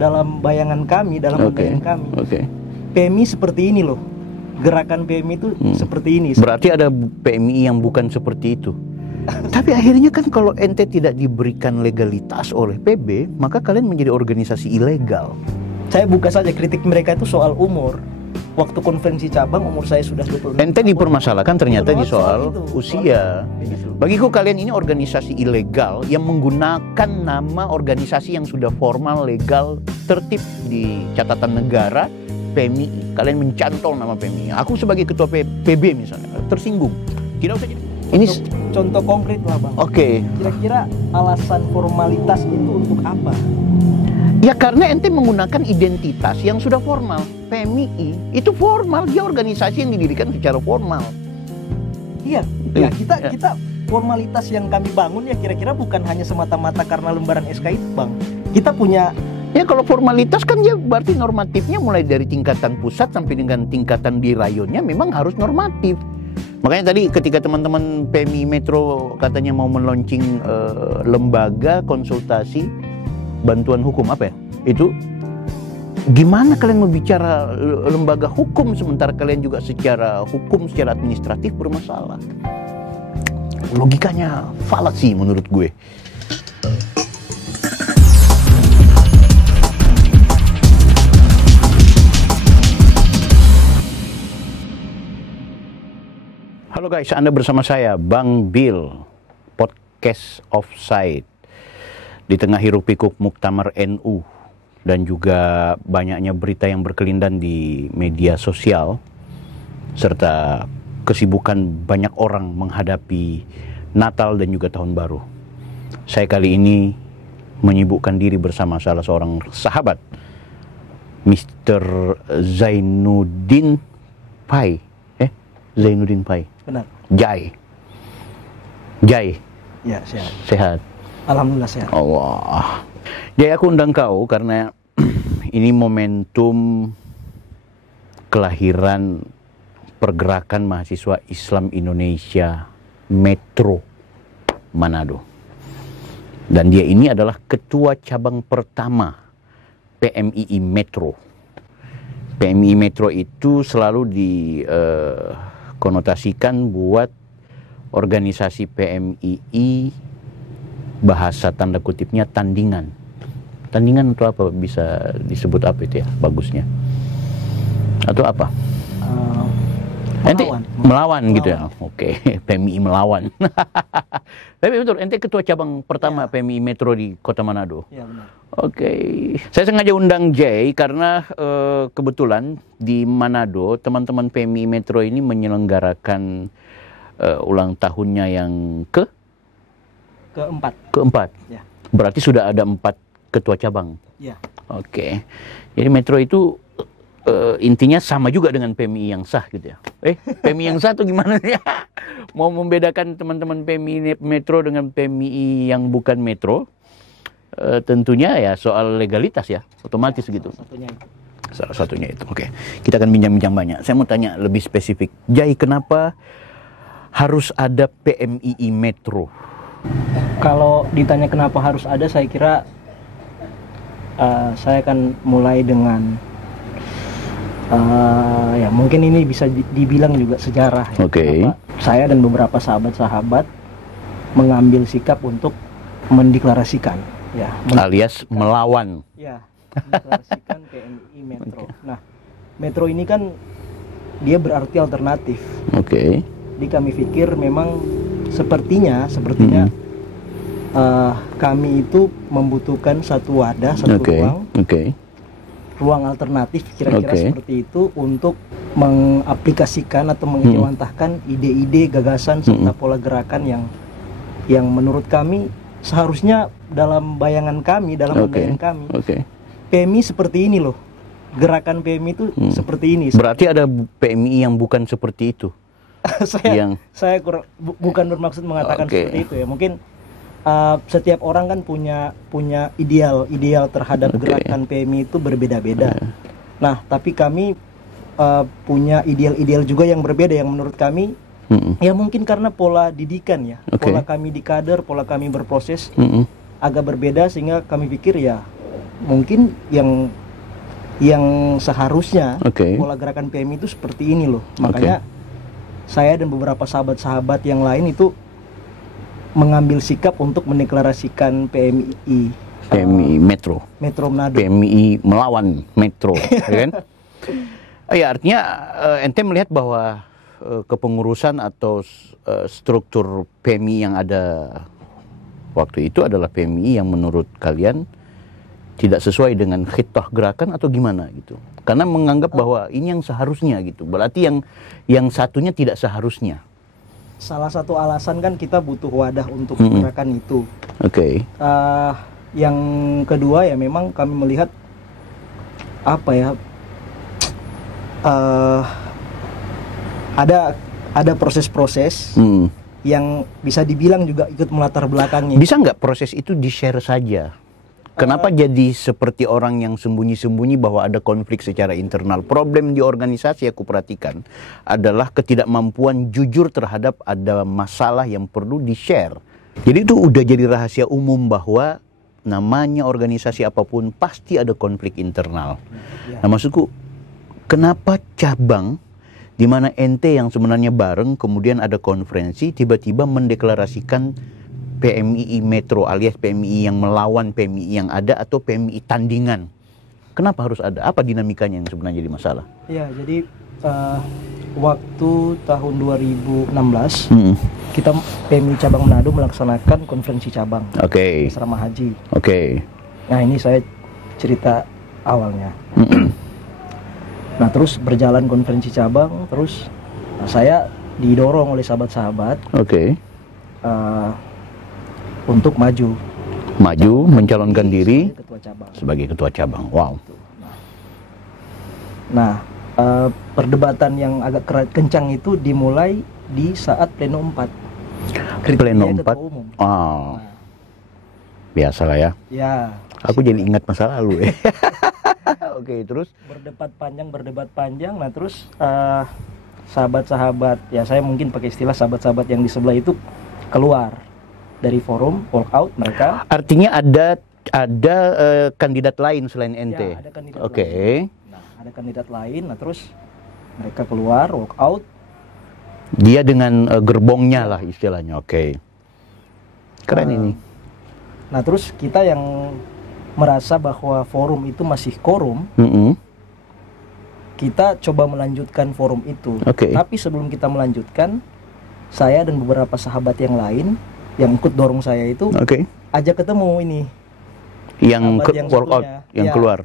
dalam bayangan kami, dalam bayangan kami, PMI seperti ini loh. Gerakan PMI itu seperti ini. Berarti ada PMI yang bukan seperti itu. Tapi akhirnya kan kalau ente tidak diberikan legalitas oleh PB, maka kalian menjadi organisasi ilegal. Saya buka saja kritik mereka itu soal umur. Waktu konferensi cabang umur saya sudah 26. Ente dipermasalahkan ternyata di soal usia. Bagiku kalian ini organisasi ilegal yang menggunakan nama organisasi yang sudah formal, legal, tertib di catatan negara, PMI. Kalian mencantol nama PMI. Aku sebagai ketua PB misalnya tersinggung. Tidak usah jadi. Ini contoh konkret lah Bang. Kira-kira alasan formalitas itu untuk apa? Ya karena ente menggunakan identitas yang sudah formal. PMI itu formal, dia organisasi yang didirikan secara formal. Iya, ya kita formalitas yang kami bangun ya kira-kira bukan hanya semata-mata karena lembaran SK itu Bang. Kita punya. Ya kalau formalitas kan ya berarti normatifnya mulai dari tingkatan pusat sampai dengan tingkatan di rayonnya memang harus normatif. Makanya tadi ketika teman-teman PMI Metro katanya mau meluncing lembaga konsultasi bantuan hukum apa ya? Itu gimana kalian mau bicara lembaga hukum sementara kalian juga secara hukum, secara administratif bermasalah? Logikanya falasi menurut gue. Halo guys, Anda bersama saya, Bang Bill, podcast Offside. Di tengah hiruk pikuk Muktamar NU dan juga banyaknya berita yang berkelindan di media sosial, serta kesibukan banyak orang menghadapi Natal dan juga Tahun Baru. Saya kali ini menyibukkan diri bersama salah seorang sahabat, Mr. Zainuddin Pai. Zainuddin Pai. Benar. Jai. Ya, sehat. Sehat. Alhamdulillah sehat. Allah. Jai, aku undang kau karena ini momentum kelahiran pergerakan mahasiswa Islam Indonesia Metro Manado. Dan dia ini adalah ketua cabang pertama PMII Metro. PMII Metro itu selalu konotasikan buat organisasi PMII bahasa tanda kutipnya tandingan. Tandingan itu apa? Bisa disebut apa itu ya bagusnya? Atau apa? Melawan gitu ya. Oke, PMII melawan. Tapi betul, ente ketua cabang pertama PMII Metro di Kota Manado. Ya, benar. Oke, saya sengaja undang Jay karena kebetulan di Manado teman-teman PMI Metro ini menyelenggarakan ulang tahunnya yang keempat. Ya. Berarti sudah ada 4 ketua cabang. Ya. Oke, jadi Metro itu intinya sama juga dengan PMI yang sah gitu ya. PMI yang sah tuh gimana ya? Mau membedakan teman-teman PMI Metro dengan PMI yang bukan Metro? Tentunya ya soal legalitas ya, otomatis ya, gitu. Salah satunya itu. Oke, kita akan bincang-bincang banyak. Saya mau tanya lebih spesifik. Jai, kenapa harus ada PMII Metro? Kalau ditanya kenapa harus ada, saya kira saya akan mulai dengan ya mungkin ini bisa dibilang juga sejarah. Oke. Saya dan beberapa sahabat-sahabat mengambil sikap untuk mendeklarasikan. Ya, alias melawan. Ya, mendeklarasikan PMII Metro. Nah, Metro ini kan dia berarti alternatif. Oke. Jadi kami pikir memang sepertinya kami itu membutuhkan satu wadah, satu ruang. Ruang alternatif kira-kira seperti itu untuk mengaplikasikan atau mengejawantahkan ide-ide, gagasan serta pola gerakan yang menurut kami seharusnya dalam bayangan kami, dalam bayangan kami, PMI seperti ini loh. Gerakan PMI itu seperti ini. Berarti ada PMI yang bukan seperti itu. Saya bukan bermaksud mengatakan seperti itu ya. Mungkin setiap orang kan punya ideal terhadap gerakan PMI itu berbeda-beda. Nah, tapi kami punya ideal juga yang berbeda yang menurut kami. Ya mungkin karena pola didikan ya, pola kami di kader, pola kami berproses agak berbeda sehingga kami pikir ya mungkin yang seharusnya pola gerakan PMI itu seperti ini loh. Makanya saya dan beberapa sahabat-sahabat yang lain itu mengambil sikap untuk mendeklarasikan PMI Metro Manado. PMI melawan Metro, ya kan? Ya, artinya ente melihat bahwa kepengurusan atau struktur PMI yang ada waktu itu adalah PMI yang menurut kalian tidak sesuai dengan khitah gerakan atau gimana gitu? Karena menganggap bahwa ini yang seharusnya gitu. Berarti yang satunya tidak seharusnya. Salah satu alasan kan kita butuh wadah untuk gerakan itu. Yang kedua ya memang kami melihat apa ya? Ada proses-proses yang bisa dibilang juga ikut melatar belakangnya. Bisa nggak proses itu di-share saja? Kenapa jadi seperti orang yang sembunyi-sembunyi bahwa ada konflik secara internal? Problem di organisasi aku perhatikan adalah ketidakmampuan jujur terhadap ada masalah yang perlu di-share. Jadi itu udah jadi rahasia umum bahwa namanya organisasi apapun pasti ada konflik internal. Nah maksudku, kenapa cabang di mana ente yang sebenarnya bareng kemudian ada konferensi tiba-tiba mendeklarasikan PMI Metro alias PMI yang melawan PMI yang ada atau PMI tandingan? Kenapa harus ada? Apa dinamikanya yang sebenarnya jadi masalah? Ya, jadi waktu tahun 2016 kita PMI cabang Manado melaksanakan konferensi cabang asrama haji. Nah ini saya cerita awalnya. Nah terus berjalan konferensi cabang, terus saya didorong oleh sahabat-sahabat untuk maju mencalonkan diri sebagai ketua cabang. Wow. Nah, perdebatan yang agak kencang itu dimulai di saat pleno 4. Pleno 4. Biasalah ya. Ya. Aku jadi ingat masa lalu. Terus berdebat panjang. Nah, terus sahabat-sahabat, ya saya mungkin pakai istilah sahabat-sahabat yang di sebelah itu keluar dari forum, walk out mereka. Artinya ada kandidat lain selain ente. Ya, ada kandidat lain. Nah, ada kandidat lain. Nah, terus mereka keluar, walk out. Dia dengan gerbongnya lah istilahnya. Keren ini. Nah, terus kita yang merasa bahwa forum itu masih korum, kita coba melanjutkan forum itu. Tapi sebelum kita melanjutkan, saya dan beberapa sahabat yang lain yang ikut dorong saya itu ajak ketemu ini yang workout yang keluar.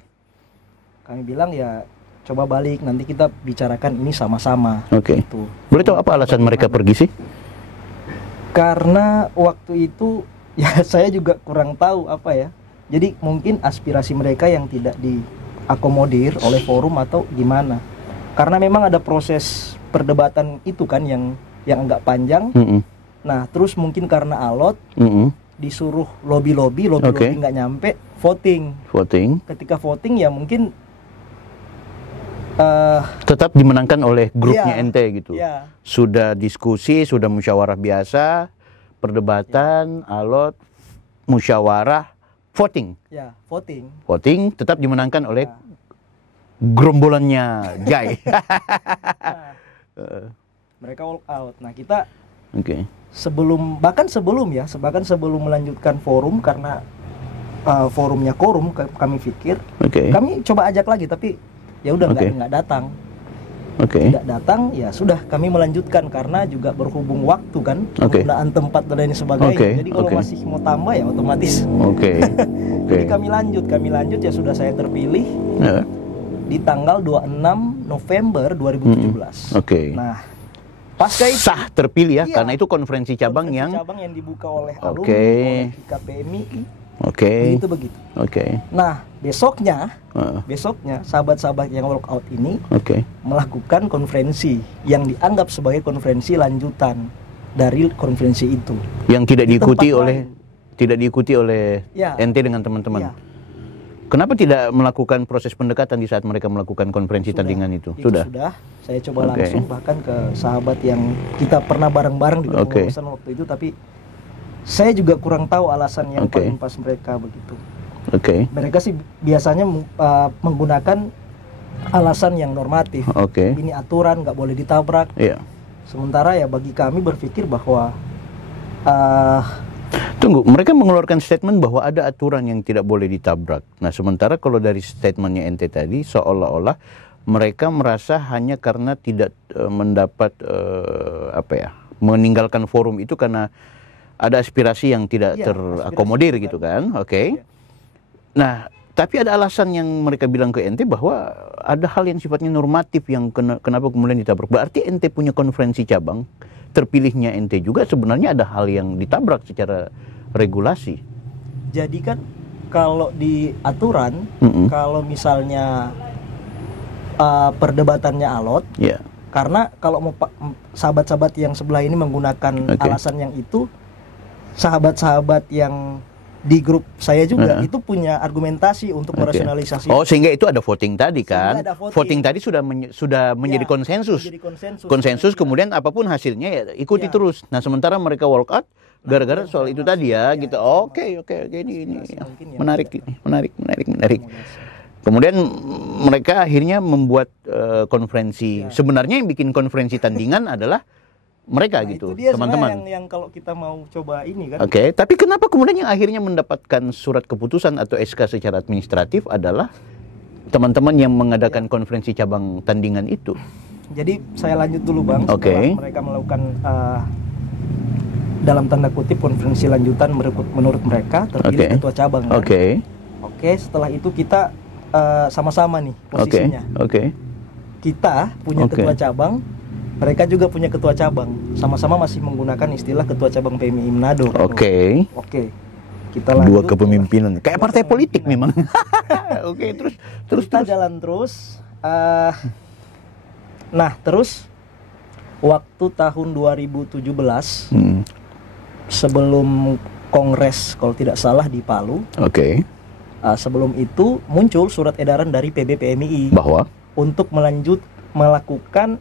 Kami bilang ya coba balik, nanti kita bicarakan ini sama-sama. Gitu. Boleh tahu apa alasan mereka pergi sih? Karena waktu itu ya saya juga kurang tahu apa ya. Jadi mungkin aspirasi mereka yang tidak diakomodir oleh forum atau gimana. Karena memang ada proses perdebatan itu kan yang agak panjang. Nah, terus mungkin karena alot, disuruh lobby nggak nyampe, voting. Ketika voting ya mungkin tetap dimenangkan oleh grupnya ente gitu. Sudah diskusi, sudah musyawarah biasa, perdebatan, alot, musyawarah, voting. Voting tetap dimenangkan oleh gerombolannya Jai. Mereka walk out. Nah, kita sebelum melanjutkan forum, karena forumnya korum, kami pikir kami coba ajak lagi, tapi ya udah nggak datang. Tidak datang, ya sudah kami melanjutkan karena juga berhubung waktu kan, penggunaan tempat dan lain sebagainya. Jadi kalau masih mau tambah ya otomatis. Jadi kami lanjut ya sudah, saya terpilih di tanggal 26 November 2017. Nah, pasca itu sah terpilih ya, karena itu konferensi cabang yang dibuka oleh alumni, oleh KPMI. Begitu. Nah, besoknya sahabat-sahabat yang walk out ini melakukan konferensi yang dianggap sebagai konferensi lanjutan dari konferensi itu. Yang tidak diikuti oleh ente dengan teman-teman. Kenapa tidak melakukan proses pendekatan di saat mereka melakukan konferensi tandingan itu? Sudah. Saya coba langsung bahkan ke sahabat yang kita pernah bareng-bareng di kepengurusan waktu itu, tapi saya juga kurang tahu alasan yang paling pas mereka begitu. Oke. Mereka sih biasanya menggunakan alasan yang normatif. Oke. Ini aturan, nggak boleh ditabrak. Iya. Sementara ya bagi kami berpikir bahwa tunggu, mereka mengeluarkan statement bahwa ada aturan yang tidak boleh ditabrak. Nah, sementara kalau dari statementnya ente tadi, seolah-olah mereka merasa hanya karena tidak mendapat meninggalkan forum itu karena ada aspirasi yang tidak terakomodir gitu kan. Oke. Nah, tapi ada alasan yang mereka bilang ke ente bahwa ada hal yang sifatnya normatif yang kenapa kemudian ditabrak. Berarti ente punya konferensi cabang, terpilihnya ente juga sebenarnya ada hal yang ditabrak secara regulasi. Jadi kan kalau di aturan, kalau misalnya perdebatannya alot, karena kalau mau sahabat-sahabat yang sebelah ini menggunakan alasan yang itu, sahabat-sahabat yang di grup saya juga itu punya argumentasi untuk merasionalisasi. Oh, sehingga itu ada voting tadi kan? Voting tadi sudah menjadi konsensus. Konsensus kemudian apapun hasilnya ya ikuti terus. Nah, sementara mereka walk out gara-gara soal itu tadi ya gitu. Oke, ini menarik. Kemudian mereka akhirnya membuat konferensi. Sebenarnya yang bikin konferensi tandingan adalah mereka gitu, teman-teman. Yang kalau kita mau coba ini kan. Oke, tapi kenapa kemudian yang akhirnya mendapatkan surat keputusan atau SK secara administratif adalah teman-teman yang mengadakan konferensi cabang tandingan itu? Jadi saya lanjut dulu Bang. Oke. Mereka melakukan dalam tanda kutip konferensi lanjutan menurut mereka terpilih ketua cabang. Kan? Oke, setelah itu kita sama-sama nih posisinya. Kita punya ketua cabang. Mereka juga punya ketua cabang, sama-sama masih menggunakan istilah ketua cabang PMI Manado. Oke. Kita lanjut. Dua kepemimpinan, kayak partai politik memang. terus kita jalan terus. Nah, terus waktu tahun 2017, sebelum kongres kalau tidak salah di Palu. Sebelum itu muncul surat edaran dari PB PMII bahwa untuk melakukan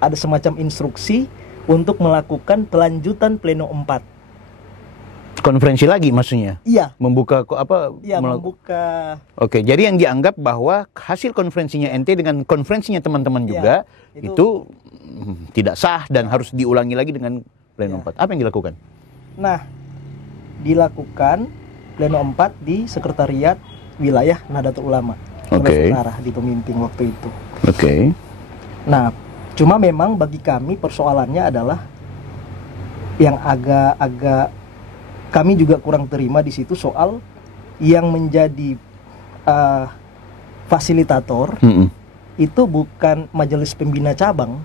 ada semacam instruksi untuk melakukan pelanjutan pleno 4. Konferensi lagi maksudnya? Iya. Membuka apa? Iya, membuka. Oke, jadi yang dianggap bahwa hasil konferensinya ente dengan konferensinya teman-teman juga itu tidak sah dan harus diulangi lagi dengan pleno 4. Apa yang dilakukan? Nah, dilakukan pleno 4 di Sekretariat Wilayah Nahdlatul Ulama. Utara di pemimpin waktu itu. Nah, cuma memang bagi kami persoalannya adalah yang agak kami juga kurang terima di situ soal yang menjadi fasilitator itu bukan majelis pembina cabang,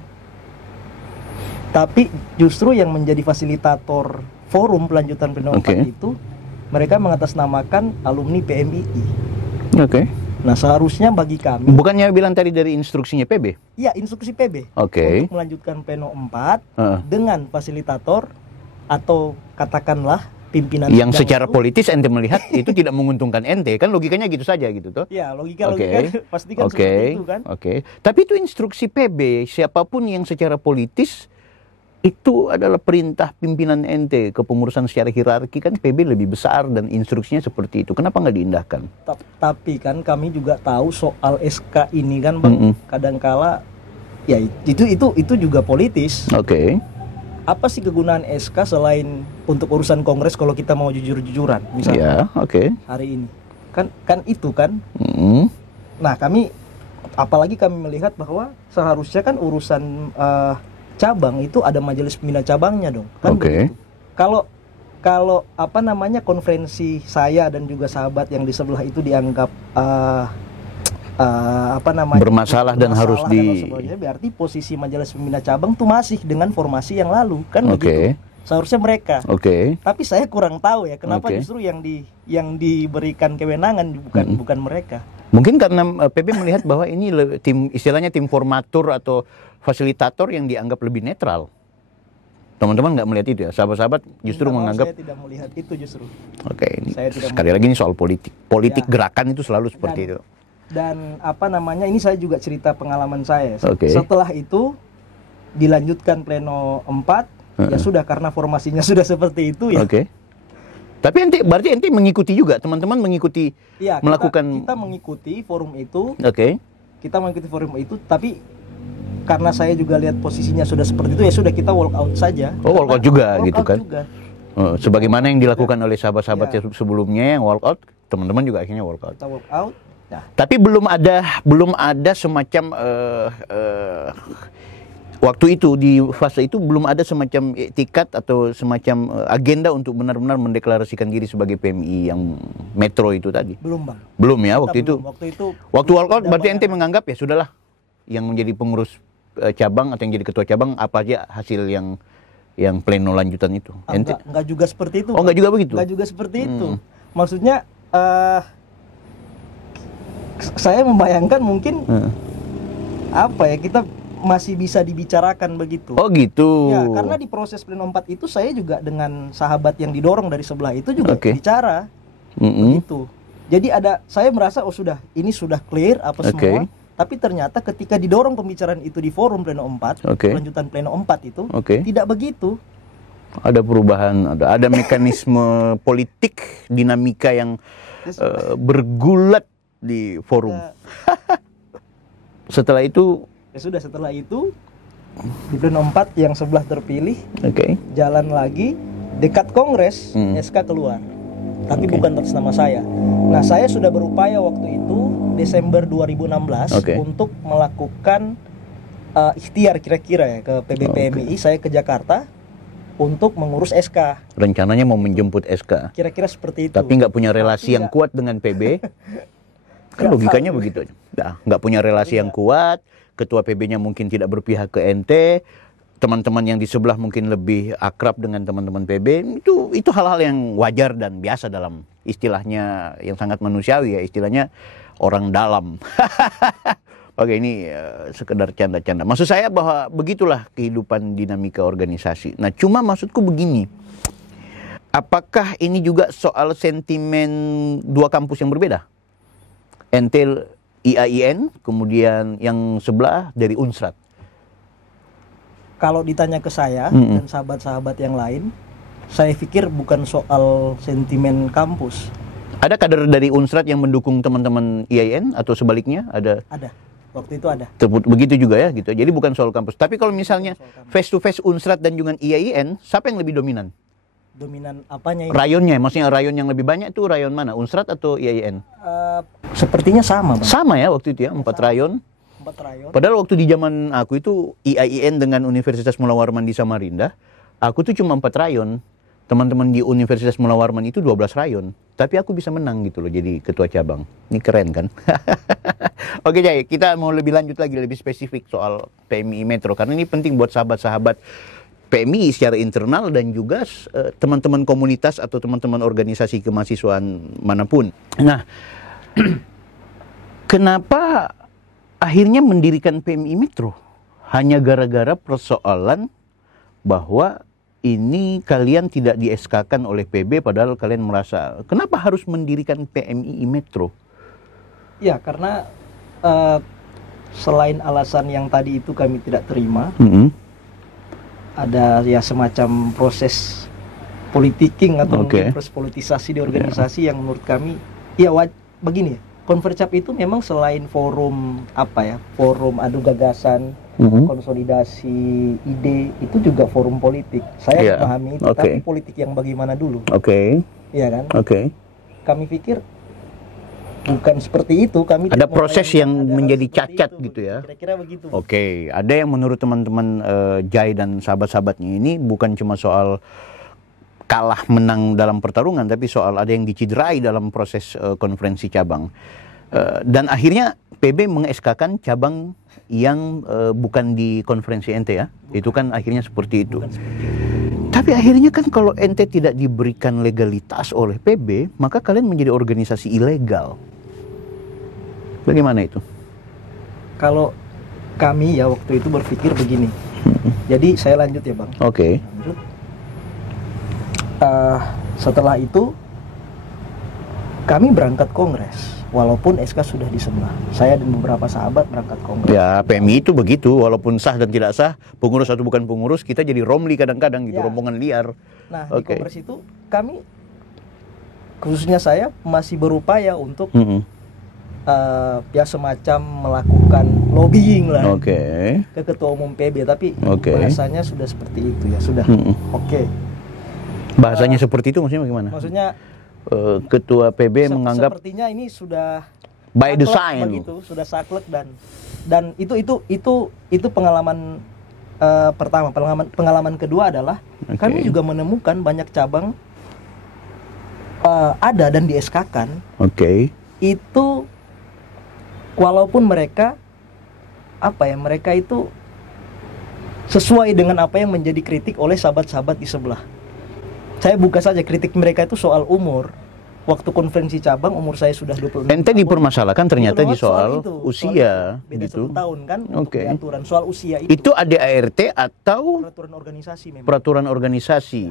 tapi justru yang menjadi fasilitator forum pelanjutan pleno 4 itu mereka mengatasnamakan alumni PMII. Nah, seharusnya bagi kami... Bukannya bilang tadi dari instruksinya PB? Iya, instruksi PB. Untuk melanjutkan pleno 4 dengan fasilitator atau katakanlah pimpinan... Yang secara politis ente melihat itu tidak menguntungkan ente. Kan logikanya gitu saja gitu toh? Iya, logika pasti kan seperti itu kan. Tapi itu instruksi PB. Siapapun yang secara politis itu adalah perintah pimpinan ente. Kepengurusan secara hierarki kan PB lebih besar dan instruksinya seperti itu. Kenapa nggak diindahkan? Tapi kan kami juga tahu soal SK ini kan Bang, kadangkala ya itu juga politis. Apa sih kegunaan SK selain untuk urusan kongres kalau kita mau jujur-jujuran misalnya? Hari ini kan itu kan. Nah, kami apalagi kami melihat bahwa seharusnya kan urusan cabang itu ada majelis pembina cabangnya dong kan. Kalau apa namanya konferensi saya dan juga sahabat yang di sebelah itu dianggap bermasalah dan harus berarti posisi majelis pembina cabang tuh masih dengan formasi yang lalu kan begitu. Seharusnya mereka. Tapi saya kurang tahu ya kenapa justru yang diberikan kewenangan bukan mereka. Mungkin karena PB melihat bahwa ini istilahnya tim formatur atau fasilitator yang dianggap lebih netral. Teman-teman nggak melihat itu ya? Sahabat-sahabat justru menganggap... Saya tidak melihat itu justru. Ini sekali lagi ini soal politik. Politik gerakan itu selalu seperti itu. Dan apa namanya, ini saya juga cerita pengalaman saya. Setelah itu dilanjutkan pleno 4, ya sudah karena formasinya sudah seperti itu ya. Tapi berarti ente mengikuti juga, teman-teman mengikuti, ya, melakukan. Kita mengikuti forum itu. Oke. Kita mengikuti forum itu, tapi karena saya juga lihat posisinya sudah seperti itu, ya sudah kita walk out saja. Oh, walk out juga walk gitu out kan? Juga. Sebagaimana yang dilakukan oleh sahabat-sahabat sebelumnya yang walk out, teman-teman juga akhirnya walk out. Kita walk out. Nah. Tapi belum ada semacam waktu itu, di fase itu belum ada semacam etikat atau semacam agenda untuk benar-benar mendeklarasikan diri sebagai PMI yang Metro itu tadi. Belum, Bang. Belum ya waktu belum. itu. Waktu walkout berarti ente menganggap ya sudahlah, yang menjadi pengurus cabang atau yang jadi ketua cabang apa aja hasil yang pleno lanjutan itu. Enggak juga seperti itu. Oh, enggak juga begitu. Enggak juga seperti itu. Maksudnya saya membayangkan mungkin apa ya, kita masih bisa dibicarakan begitu. Oh gitu. Ya, karena di proses pleno 4 itu saya juga dengan sahabat yang didorong dari sebelah itu juga bicara. Begitu. Jadi saya merasa sudah, ini sudah clear apa semua. Tapi ternyata ketika didorong pembicaraan itu di forum pleno 4, lanjutan pleno 4 itu tidak begitu. Ada perubahan, ada mekanisme politik, dinamika yang bergulat di forum. Setelah itu di pleno 4 yang sebelah terpilih, jalan lagi, dekat kongres, SK keluar. Tapi bukan atas nama saya. Nah, saya sudah berupaya waktu itu Desember 2016 untuk melakukan ikhtiar kira-kira ya ke PBPMI. Saya ke Jakarta untuk mengurus SK. Rencananya mau menjemput SK. Kira-kira seperti itu. Tapi nggak punya relasi yang kuat dengan PB. Kan logikanya begitu aja. Nggak punya relasi yang kuat, ketua PB-nya mungkin tidak berpihak ke ente, teman-teman yang di sebelah mungkin lebih akrab dengan teman-teman PB. Itu hal-hal yang wajar dan biasa dalam istilahnya yang sangat manusiawi ya, istilahnya orang dalam. Oke, ini sekedar canda-canda. Maksud saya bahwa begitulah kehidupan dinamika organisasi. Nah, cuma maksudku begini. Apakah ini juga soal sentimen dua kampus yang berbeda? Ente IAIN, kemudian yang sebelah dari Unsrat. Kalau ditanya ke saya dan sahabat-sahabat yang lain, saya pikir bukan soal sentimen kampus. Ada kader dari Unsrat yang mendukung teman-teman IAIN atau sebaliknya? Ada. Waktu itu ada. Begitu juga ya gitu. Jadi bukan soal kampus. Tapi kalau misalnya face to face Unsrat dan juga IAIN, siapa yang lebih dominan? Dominan apanya ini? Rayonnya, maksudnya rayon yang lebih banyak itu rayon mana? Unsrat atau IAIN? Sepertinya sama, Bang. Sama ya waktu itu ya, 4 rayon. 4 rayon. Padahal waktu di zaman aku itu IAIN dengan Universitas Mula Warman di Samarinda, aku tuh cuma 4 rayon. Teman-teman di Universitas Mula Warman itu 12 rayon. Tapi aku bisa menang gitu loh jadi ketua cabang. Ini keren kan? Oke Jay, kita mau lebih lanjut lagi, lebih spesifik soal PMI Metro. Karena ini penting buat sahabat-sahabat PMI secara internal dan juga teman-teman komunitas atau teman-teman organisasi kemahasiswaan manapun. Nah, kenapa akhirnya mendirikan PMI Metro? Hanya gara-gara persoalan bahwa ini kalian tidak di SK-kan oleh PB padahal kalian merasa, kenapa harus mendirikan PMI Metro? Ya, karena selain alasan yang tadi itu kami tidak terima, ada ya semacam proses politiking atau mungkin proses politisasi di organisasi yang menurut kami ya begini ya, Konvercap itu memang selain forum forum adu gagasan, konsolidasi ide, itu juga forum politik. Saya memahami itu, tapi politik yang bagaimana dulu? Iya kan? Kami pikir bukan seperti itu. Kami ada proses yang menjadi cacat itu, gitu ya. Kira-kira begitu. Ada yang menurut teman-teman Jai dan sahabat-sahabatnya ini bukan cuma soal kalah menang dalam pertarungan, tapi soal ada yang diciderai dalam proses konferensi cabang. Dan akhirnya PB meng-SK-kan cabang yang bukan di konferensi ente ya. Itu kan akhirnya seperti itu. Tapi akhirnya kan kalau ente tidak diberikan legalitas oleh PB, maka kalian menjadi organisasi ilegal. Bagaimana itu? Kalau kami ya waktu itu berpikir begini. Jadi saya lanjut ya Bang. Lanjut. Setelah itu kami berangkat kongres. Walaupun SK sudah di sebelah. Saya dan beberapa sahabat berangkat kongres. Ya, PMI itu begitu. Walaupun sah dan tidak sah, pengurus atau bukan pengurus, kita jadi romli kadang-kadang gitu, rombongan liar. Nah, di kongres itu kami khususnya saya masih berupaya untuk ya semacam melakukan lobbying lah ke ketua umum PB, tapi bahasanya sudah seperti itu ya sudah. Bahasanya seperti itu maksudnya bagaimana? Maksudnya ketua PB menganggap sepertinya ini sudah by design begitu, sudah saklek dan itu pengalaman pertama. Pengalaman kedua adalah kami juga menemukan banyak cabang ada dan di SK-kan. Itu walaupun mereka mereka itu sesuai dengan apa yang menjadi kritik oleh sahabat-sahabat di sebelah. Saya buka saja kritik mereka itu soal umur. Waktu konferensi cabang umur saya sudah 26 tahun. Ente dipermasalahkan ternyata di soal usia beda gitu. 1 tahun kan aturan soal usia itu. Itu ADART atau peraturan organisasi memang. Peraturan organisasi.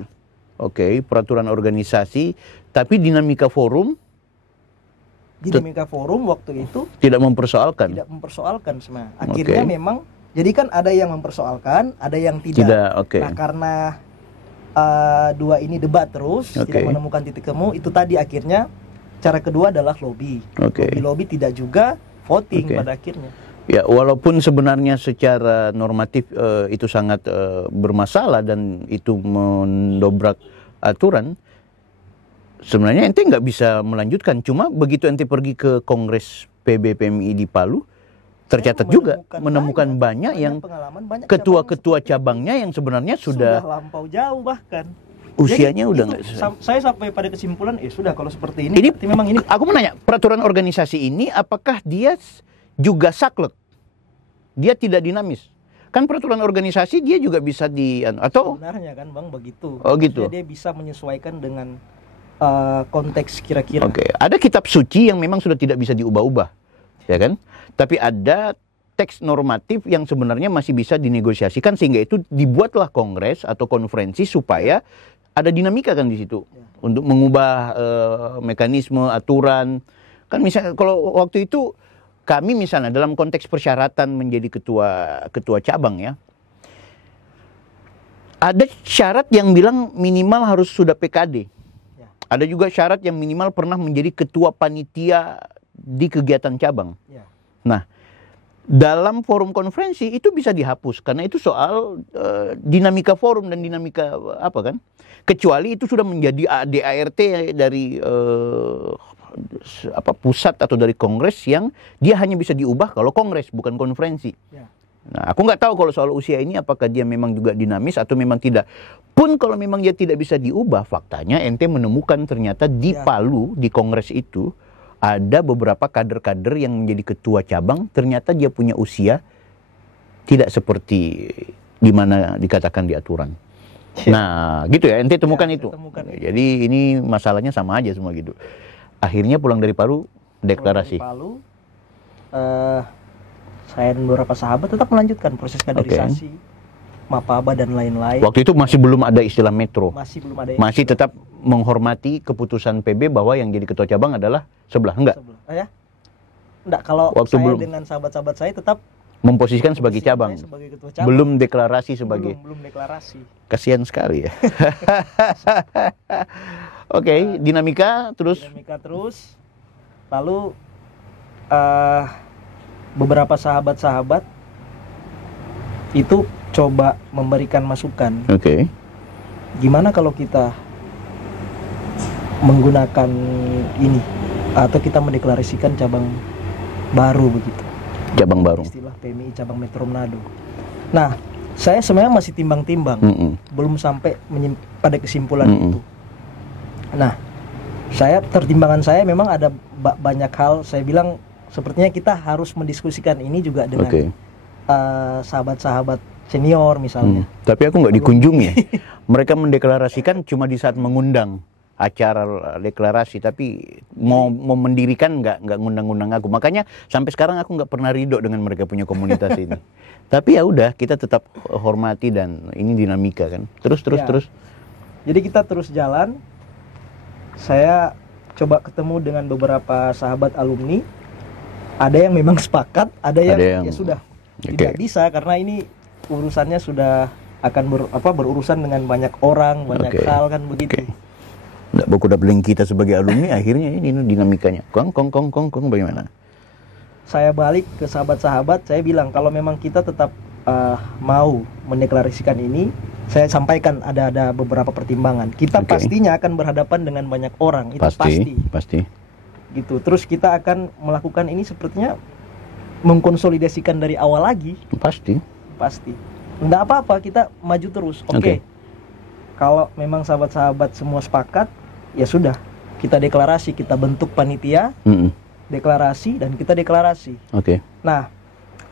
Peraturan organisasi, tapi dinamika forum waktu itu tidak mempersoalkan sebenarnya. Akhirnya memang jadi kan ada yang mempersoalkan, ada yang tidak. Nah, karena dua ini debat terus, tidak menemukan titik temu, itu tadi akhirnya cara kedua adalah lobby. Lobby tidak juga voting pada akhirnya. Ya, walaupun sebenarnya secara normatif itu sangat bermasalah dan itu mendobrak aturan, sebenarnya ente nggak bisa melanjutkan. Cuma begitu ente pergi ke Kongres PB PMI di Palu, tercatat juga menemukan banyak yang ketua-ketua cabangnya yang sebenarnya sudah lampau jauh, bahkan usianya udah nggak. Saya sampai pada kesimpulan sudah kalau seperti ini memang ini. Aku menanya, peraturan organisasi ini apakah dia juga saklek? Dia tidak dinamis? Kan peraturan organisasi dia juga bisa atau sebenarnya kan Bang begitu. Gitu. Dia bisa menyesuaikan dengan konteks kira-kira. Ada kitab suci yang memang sudah tidak bisa diubah-ubah, ya kan? Tapi ada teks normatif yang sebenarnya masih bisa dinegosiasikan, sehingga itu dibuatlah kongres atau konferensi supaya ada dinamika kan di situ untuk mengubah mekanisme aturan. Kan misalnya kalau waktu itu kami misalnya dalam konteks persyaratan menjadi ketua cabang ya, ada syarat yang bilang minimal harus sudah PKD. Ada juga syarat yang minimal pernah menjadi ketua panitia di kegiatan cabang. Nah, dalam forum konferensi itu bisa dihapus karena itu soal dinamika forum dan dinamika apa kan? Kecuali itu sudah menjadi ADART dari pusat atau dari kongres yang dia hanya bisa diubah kalau kongres bukan konferensi. Nah, aku nggak tahu kalau soal usia ini apakah dia memang juga dinamis atau memang tidak. Pun kalau memang dia tidak bisa diubah, faktanya ente menemukan ternyata di Palu, di kongres itu, ada beberapa kader-kader yang menjadi ketua cabang, ternyata dia punya usia tidak seperti di mana dikatakan di aturan. Nah, gitu ya, ente temukan itu. Jadi ini masalahnya sama aja semua gitu. Akhirnya pulang dari Palu, deklarasi. Saya dan beberapa sahabat tetap melanjutkan proses kaderisasi, mapaba dan lain-lain. Waktu itu masih belum ada istilah metro. Masih belum ada. Masih tetap menghormati keputusan PB bahwa yang jadi ketua cabang adalah sebelah, enggak? Enggak, kalau waktu saya dengan sahabat-sahabat saya tetap memposisikan sebagai cabang. Belum deklarasi sebagai. Belum deklarasi. Kasihan sekali ya. Dinamika terus. Lalu beberapa sahabat-sahabat itu coba memberikan masukan. Gimana kalau kita menggunakan ini atau kita mendeklarasikan cabang baru begitu. Cabang baru. Istilah PMI cabang Metro Manado. Nah, saya sebenarnya masih timbang-timbang, belum sampai pada kesimpulan itu. Nah, pertimbangan saya memang ada banyak hal. Saya bilang sepertinya kita harus mendiskusikan ini juga dengan sahabat-sahabat senior misalnya. Tapi aku nggak dikunjungi. Mereka mendeklarasikan cuma di saat mengundang acara deklarasi, tapi mau mendirikan nggak ngundang-ngundang aku. Makanya sampai sekarang aku nggak pernah ridho dengan mereka punya komunitas ini. Tapi ya udah, kita tetap hormati dan ini dinamika kan. Terus. Jadi kita terus jalan. Saya coba ketemu dengan beberapa sahabat alumni. Ada yang memang sepakat, ada yang ya sudah tidak bisa karena ini urusannya sudah akan berurusan dengan banyak orang, banyak hal kan begitu. Nggak baku dapetin kita sebagai alumni, akhirnya ini dinamikanya. Kong, bagaimana? Saya balik ke sahabat-sahabat, saya bilang kalau memang kita tetap mau mendeklarasikan ini, saya sampaikan ada beberapa pertimbangan. Kita pastinya akan berhadapan dengan banyak orang, itu pasti. Gitu. Terus kita akan melakukan ini sepertinya mengkonsolidasikan dari awal lagi. Pasti. Nggak apa-apa, kita maju terus. Oke. Kalau memang sahabat-sahabat semua sepakat, ya sudah, kita deklarasi, kita bentuk panitia, deklarasi, dan kita deklarasi. Nah,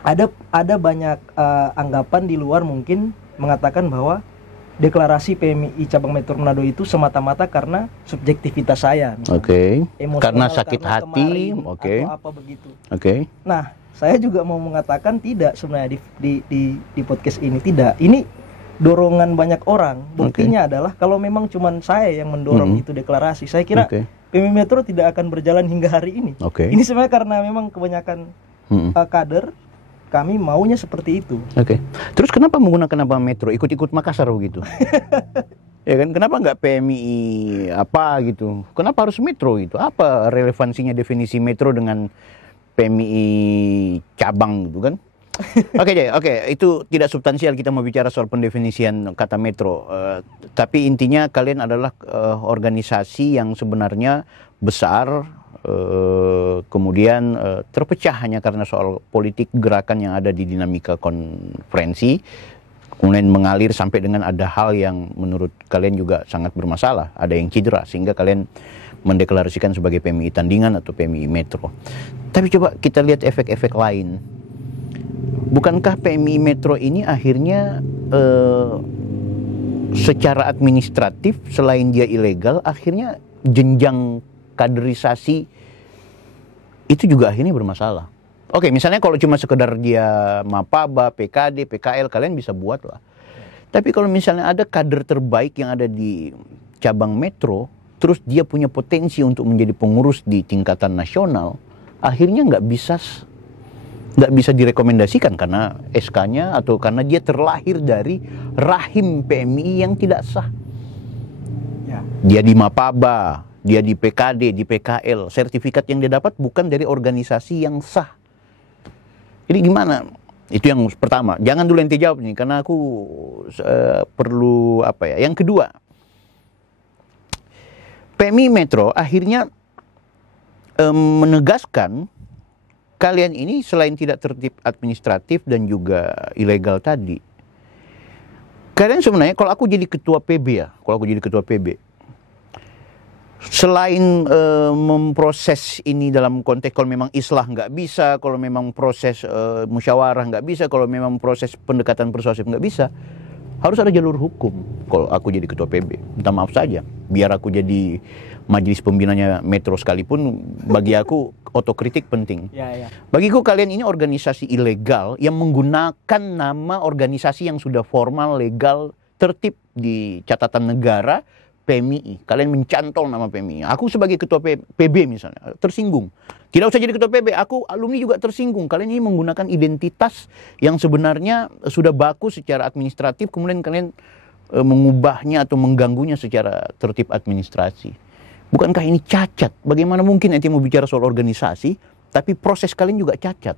ada banyak anggapan di luar mungkin mengatakan bahwa deklarasi PMI cabang Metro Manado itu semata-mata karena subjektivitas saya, karena sakit karena hati, atau apa begitu. Nah, saya juga mau mengatakan tidak sebenarnya di podcast ini tidak. Ini dorongan banyak orang. Buktinya adalah kalau memang cuma saya yang mendorong itu deklarasi, saya kira PMI Metro tidak akan berjalan hingga hari ini. Ini sebenarnya karena memang kebanyakan kader kami maunya seperti itu. Terus kenapa menggunakan nama Metro? Ikut-ikut Makassar begitu? Ya kan? Kenapa nggak PMI apa gitu? Kenapa harus Metro itu? Apa relevansinya definisi Metro dengan PMI cabang gitu kan? Oke, itu tidak substansial kita mau bicara soal pendefinisian kata Metro. Tapi intinya kalian adalah organisasi yang sebenarnya besar. Kemudian terpecah hanya karena soal politik gerakan yang ada di dinamika konferensi, kemudian mengalir sampai dengan ada hal yang menurut kalian juga sangat bermasalah, ada yang cedera sehingga kalian mendeklarasikan sebagai PMI tandingan atau PMI Metro. Tapi coba kita lihat efek-efek lain. Bukankah PMI Metro ini akhirnya secara administratif selain dia ilegal, akhirnya jenjang kaderisasi itu juga akhirnya bermasalah. Misalnya kalau cuma sekedar dia Mapaba, PKD, PKL, kalian bisa buat lah. Tapi kalau misalnya ada kader terbaik yang ada di cabang Metro, terus dia punya potensi untuk menjadi pengurus di tingkatan nasional, akhirnya nggak bisa direkomendasikan karena SK-nya atau karena dia terlahir dari rahim PMI yang tidak sah. Dia di Mapaba, dia di PKD, di PKL, sertifikat yang dia dapat bukan dari organisasi yang sah. Jadi gimana? Itu yang pertama. Jangan dulu ente jawab nih, karena aku perlu apa ya. Yang kedua, PMI Metro akhirnya menegaskan kalian ini selain tidak tertib administratif dan juga ilegal tadi, kalian sebenarnya kalau aku jadi ketua PB, selain memproses ini dalam konteks kalau memang islah nggak bisa, kalau memang proses musyawarah nggak bisa, kalau memang proses pendekatan persuasif nggak bisa, harus ada jalur hukum. Kalau aku jadi ketua PB, minta maaf saja, biar aku jadi majelis pembinanya Metro sekalipun, bagi aku otokritik penting. Bagiku kalian ini organisasi ilegal yang menggunakan nama organisasi yang sudah formal, legal, tertib di catatan negara, PMI. Kalian mencantol nama PMI. Aku sebagai ketua PB misalnya tersinggung. Tidak usah jadi ketua PB, aku alumni juga tersinggung. Kalian ini menggunakan identitas yang sebenarnya sudah baku secara administratif, kemudian kalian mengubahnya atau mengganggunya secara tertib administrasi. Bukankah ini cacat? Bagaimana mungkin nanti mau bicara soal organisasi, tapi proses kalian juga cacat?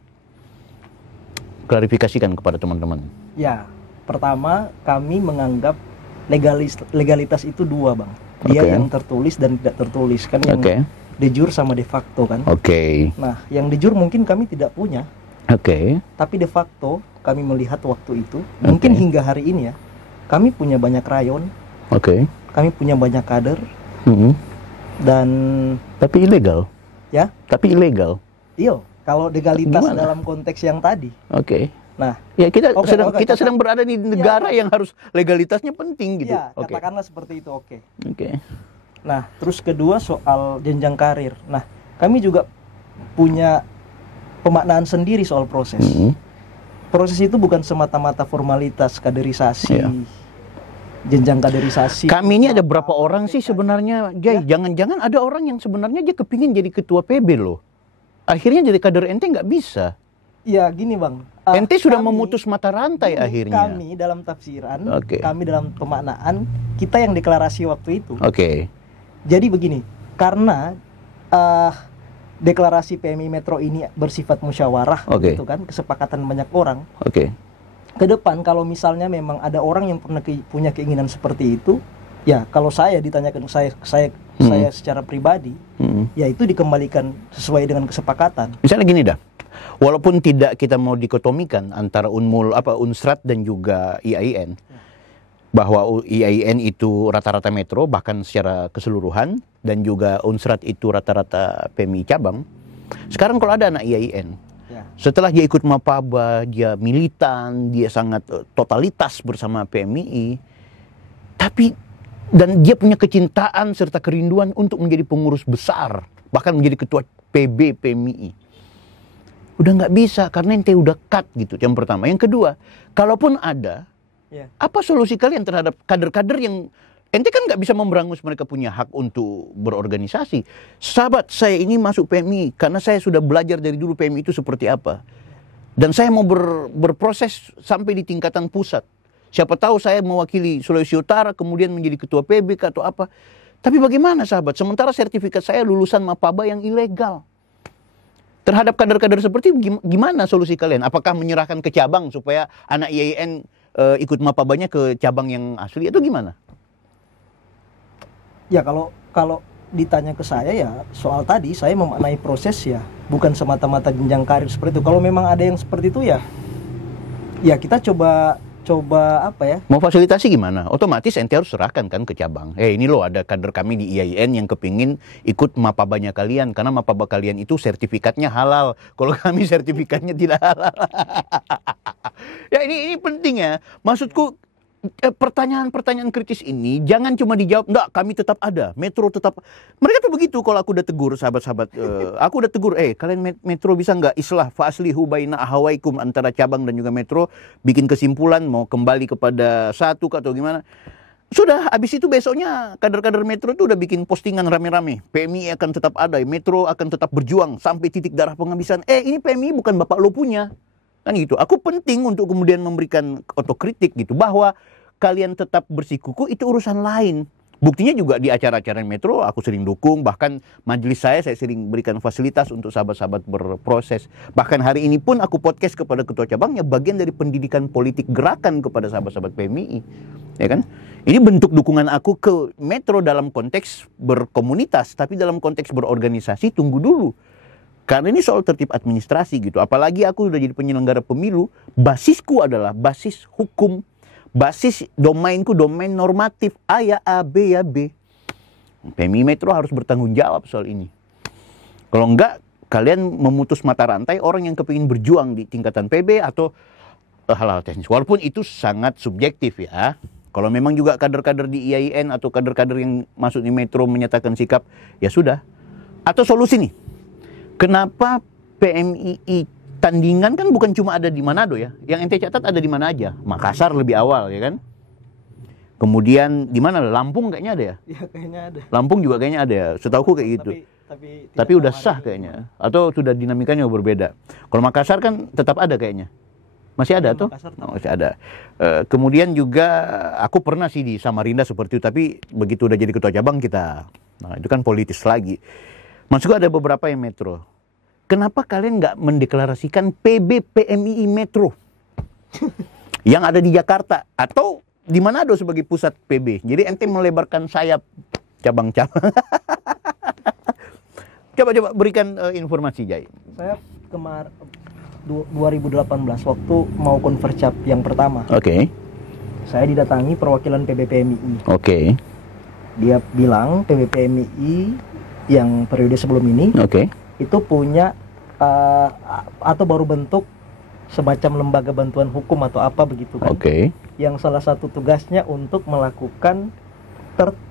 Klarifikasikan kepada teman-teman. Ya, pertama kami menganggap legalitas itu dua, Bang. Dia yang tertulis dan tidak tertulis, kan yang de jure sama de facto kan. Nah, yang de jure mungkin kami tidak punya. Tapi de facto kami melihat waktu itu, mungkin hingga hari ini ya, kami punya banyak rayon. Kami punya banyak kader. Dan tapi ilegal. Ya? Tapi ilegal. Iya, kalau legalitas dalam konteks yang tadi. Nah, ya kita sedang berada di negara yang harus legalitasnya penting gitu. Ya, katakanlah seperti itu. Nah, terus kedua soal jenjang karir. Nah, kami juga punya pemaknaan sendiri soal proses. Proses itu bukan semata-mata formalitas kaderisasi. Jenjang kaderisasi. Kami ini ada berapa orang sih sebenarnya, Jay? Jangan-jangan ada orang yang sebenarnya dia kepingin jadi ketua PB loh. Akhirnya jadi kader ente nggak bisa. Ya gini, Bang. Ente sudah memutus mata rantai akhirnya. Kami dalam tafsiran, kami dalam pemaknaan, kita yang deklarasi waktu itu. Jadi begini, karena deklarasi PMI Metro ini bersifat musyawarah, gitu kan, kesepakatan banyak orang. Ke depan kalau misalnya memang ada orang yang pernah punya keinginan seperti itu, ya kalau saya ditanyakan saya secara pribadi, ya itu dikembalikan sesuai dengan kesepakatan. Misalnya gini dah, walaupun tidak kita mau dikotomikan antara Unsrat dan juga IAIN, bahwa IAIN itu rata-rata metro bahkan secara keseluruhan, dan juga Unsrat itu rata-rata PMI cabang. Sekarang kalau ada anak IAIN, setelah dia ikut Mapaba, dia militan, dia sangat totalitas bersama PMI, dan dia punya kecintaan serta kerinduan untuk menjadi pengurus besar, bahkan menjadi ketua PB PMI. Udah nggak bisa karena ente udah cut gitu. Yang pertama, yang kedua, kalaupun ada, apa solusi kalian terhadap kader-kader yang ente kan nggak bisa memberangus mereka punya hak untuk berorganisasi. Sahabat, saya ini masuk PMI karena saya sudah belajar dari dulu PMI itu seperti apa. Dan saya mau berproses sampai di tingkatan pusat. Siapa tahu saya mewakili Sulawesi Utara, kemudian menjadi ketua PB atau apa. Tapi bagaimana sahabat, sementara sertifikat saya lulusan Mapaba yang ilegal. Terhadap kader-kader seperti itu, gimana solusi kalian? Apakah menyerahkan ke cabang supaya anak IAIN ikut Mapabanya ke cabang yang asli atau gimana? Ya kalau ditanya ke saya ya soal tadi, saya memaknai proses ya, bukan semata-mata jenjang karir seperti itu. Kalau memang ada yang seperti itu ya kita coba apa ya? Mau fasilitasi gimana? Otomatis ente harus serahkan kan ke cabang. Ini loh ada kader kami di IAIN yang kepingin ikut Mapabanya kalian karena Mapaba kalian itu sertifikatnya halal. Kalau kami sertifikatnya tidak halal. Ya ini penting ya. Maksudku pertanyaan-pertanyaan kritis ini jangan cuma dijawab, enggak, kami tetap ada, Metro tetap. Mereka tuh begitu kalau aku udah tegur sahabat-sahabat, aku udah tegur, kalian Metro bisa nggak islah fa'aslihu baina ahawaikum, antara cabang dan juga Metro, bikin kesimpulan mau kembali kepada satu atau gimana. Sudah, habis itu besoknya kader-kader Metro itu udah bikin postingan rame-rame, PMI akan tetap ada, Metro akan tetap berjuang sampai titik darah penghabisan. Ini PMI bukan bapak lo punya. Kan gitu. Aku penting untuk kemudian memberikan otokritik gitu, bahwa kalian tetap bersikuku itu urusan lain. Buktinya juga di acara-acara Metro aku sering dukung, bahkan majelis saya sering berikan fasilitas untuk sahabat-sahabat berproses. Bahkan hari ini pun aku podcast kepada ketua cabangnya, bagian dari pendidikan politik gerakan kepada sahabat-sahabat PMI. Ya kan? Ini bentuk dukungan aku ke Metro dalam konteks berkomunitas, tapi dalam konteks berorganisasi tunggu dulu. Karena ini soal tertib administrasi gitu. Apalagi aku udah jadi penyelenggara pemilu, basisku adalah basis hukum, basis domainku domain normatif, A ya A, B ya B. PMI Metro harus bertanggung jawab soal ini. Kalau enggak, kalian memutus mata rantai orang yang kepingin berjuang di tingkatan PB atau hal-hal teknis. Walaupun itu sangat subjektif ya. Kalau memang juga kader-kader di IAIN atau kader-kader yang masuk di Metro menyatakan sikap, ya sudah. Atau solusi nih. Kenapa PMII tandingan kan bukan cuma ada di Manado ya? Yang ente catat ada di mana aja? Makassar lebih awal ya kan? Kemudian di mana? Lampung kayaknya ada ya? Iya kayaknya ada. Lampung juga kayaknya ada ya. Setahuku kayak gitu. Tapi udah sah kayaknya. Atau sudah dinamikanya berbeda. Kalau Makassar kan tetap ada kayaknya. Masih ada tuh? Masih ada. Kemudian juga aku pernah sih di Samarinda seperti itu. Tapi begitu udah jadi ketua cabang kita, nah itu kan politis lagi. Maksudku ada beberapa yang Metro. Kenapa kalian nggak mendeklarasikan PB PMII Metro yang ada di Jakarta atau di Manado sebagai pusat PB? Jadi ente melebarkan sayap cabang-cabang. Coba berikan informasi, Jai. Saya 2018 waktu mau konvercap yang pertama. Saya didatangi perwakilan PB PMII. Dia bilang PB PMII yang periode sebelum ini itu punya atau baru bentuk semacam lembaga bantuan hukum atau apa begitu kan, yang salah satu tugasnya untuk melakukan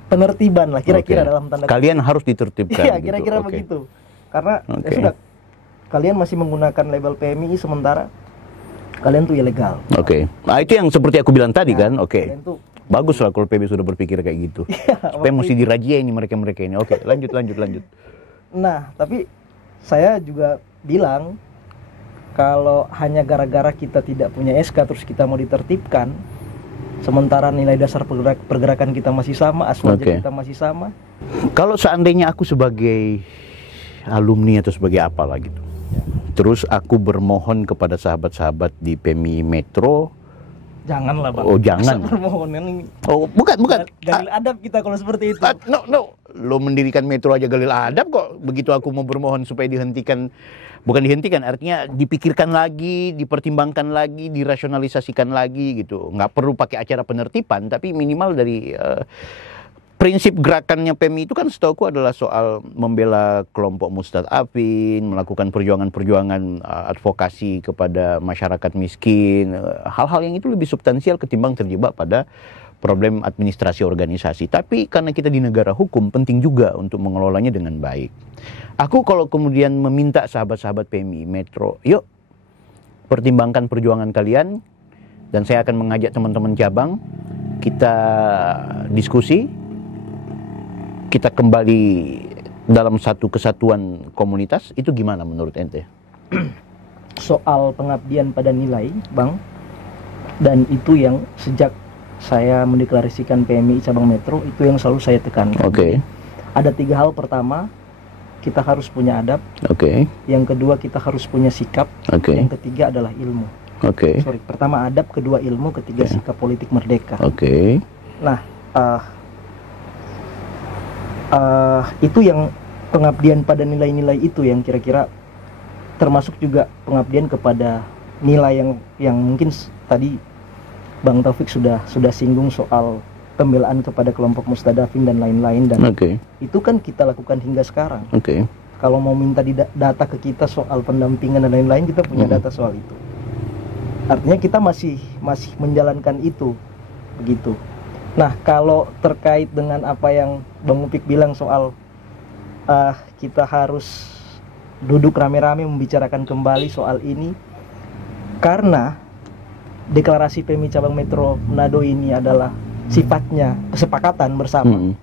penertiban lah kira-kira dalam tanda kalian harus ditertibkan. Iya kira-kira begitu, karena ya sudah, kalian masih menggunakan label PMII sementara kalian tuh ilegal. Nah itu yang seperti aku bilang tadi kan. Bagus lah kalau PB sudah berpikir kayak gitu. Supaya mesti dirajia ini mereka-mereka ini. Lanjut. Nah, tapi saya juga bilang kalau hanya gara-gara kita tidak punya SK terus kita mau ditertibkan, sementara nilai dasar pergerakan kita masih sama, aswaja kita masih sama. Kalau seandainya aku sebagai alumni atau sebagai apalah gitu, terus aku bermohon kepada sahabat-sahabat di PMI Metro, janganlah Bang. Oh jangan. Permohonan. Oh bukan. Galil adab kita kalau seperti itu. No. Lo mendirikan Metro aja galil adab kok. Begitu aku mau bermohon supaya dihentikan, bukan dihentikan, artinya dipikirkan lagi, dipertimbangkan lagi, dirasionalisasikan lagi gitu. Nggak perlu pakai acara penertiban, tapi minimal dari prinsip gerakannya PMI itu kan setahuku adalah soal membela kelompok mustadafin, melakukan perjuangan-perjuangan advokasi kepada masyarakat miskin, hal-hal yang itu lebih substansial ketimbang terjebak pada problem administrasi organisasi. Tapi karena kita di negara hukum, penting juga untuk mengelolanya dengan baik. Aku kalau kemudian meminta sahabat-sahabat PMI Metro, yuk pertimbangkan perjuangan kalian, dan saya akan mengajak teman-teman cabang, kita diskusi, kita kembali dalam satu kesatuan komunitas. Itu gimana menurut ente? Soal pengabdian pada nilai, Bang, dan itu yang sejak saya mendeklarasikan PMI cabang Metro, itu yang selalu saya tekankan. Ada 3 hal. Pertama, kita harus punya adab. Yang kedua, kita harus punya sikap. Yang ketiga adalah ilmu. Pertama adab, kedua ilmu, ketiga sikap politik merdeka. Nah, itu yang pengabdian pada nilai-nilai itu yang kira-kira termasuk juga pengabdian kepada nilai yang mungkin tadi Bang Taufik sudah singgung soal pembelaan kepada kelompok mustadafin dan lain-lain, dan itu kan kita lakukan hingga sekarang. Kalau mau minta data ke kita soal pendampingan dan lain-lain, kita punya data soal itu. Artinya kita masih menjalankan itu begitu. Nah, kalau terkait dengan apa yang Bang Upik bilang soal kita harus duduk rame-rame membicarakan kembali soal ini, karena deklarasi PMI cabang Metro Manado ini adalah sifatnya kesepakatan bersama.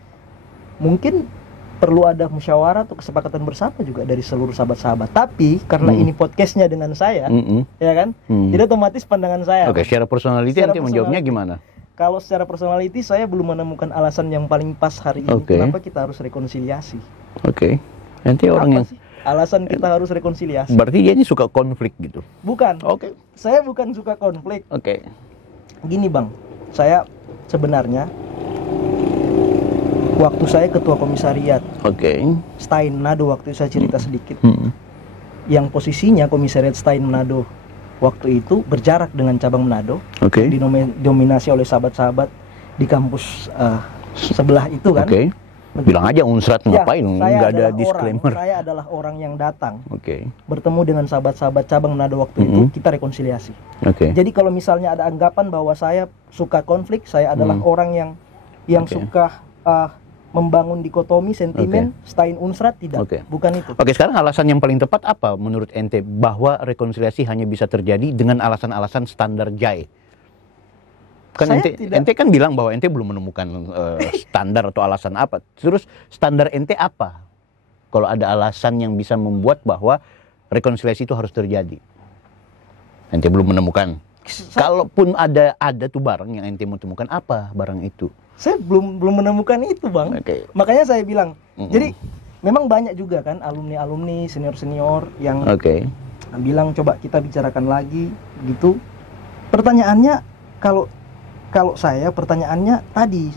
Mungkin perlu ada musyawarah atau kesepakatan bersama juga dari seluruh sahabat-sahabat. Tapi karena ini podcastnya dengan saya, ya kan, jadi otomatis pandangan saya. Secara personality nanti menjawabnya gimana? Kalau secara personality saya belum menemukan alasan yang paling pas hari ini kenapa kita harus rekonsiliasi. Nanti orang yang alasan kita harus rekonsiliasi. Berarti dia ini suka konflik gitu? Bukan. Saya bukan suka konflik. Gini Bang, saya sebenarnya waktu saya ketua komisariat Stein Manado, waktu itu saya cerita sedikit, yang posisinya komisariat Stein Manado waktu itu berjarak dengan cabang Manado, didominasi oleh sahabat-sahabat di kampus sebelah itu kan. Bilang aja Unsrat ngapain, nggak ada disclaimer. Saya adalah orang yang datang, bertemu dengan sahabat-sahabat cabang Manado waktu itu, kita rekonsiliasi. Jadi kalau misalnya ada anggapan bahwa saya suka konflik, saya adalah orang yang suka membangun dikotomi sentimen Stein Unsrat, tidak, bukan itu. Sekarang alasan yang paling tepat apa menurut ente bahwa rekonsiliasi hanya bisa terjadi dengan alasan-alasan standar JAI? Kan ente kan bilang bahwa ente belum menemukan standar atau alasan apa. Terus standar ente apa kalau ada alasan yang bisa membuat bahwa rekonsiliasi itu harus terjadi? Ente belum menemukan. Kalaupun ada tuh barang yang ente mau temukan, apa barang itu? Saya belum menemukan itu Bang. Makanya saya bilang, jadi memang banyak juga kan alumni senior yang bilang coba kita bicarakan lagi gitu. Pertanyaannya kalau saya pertanyaannya tadi,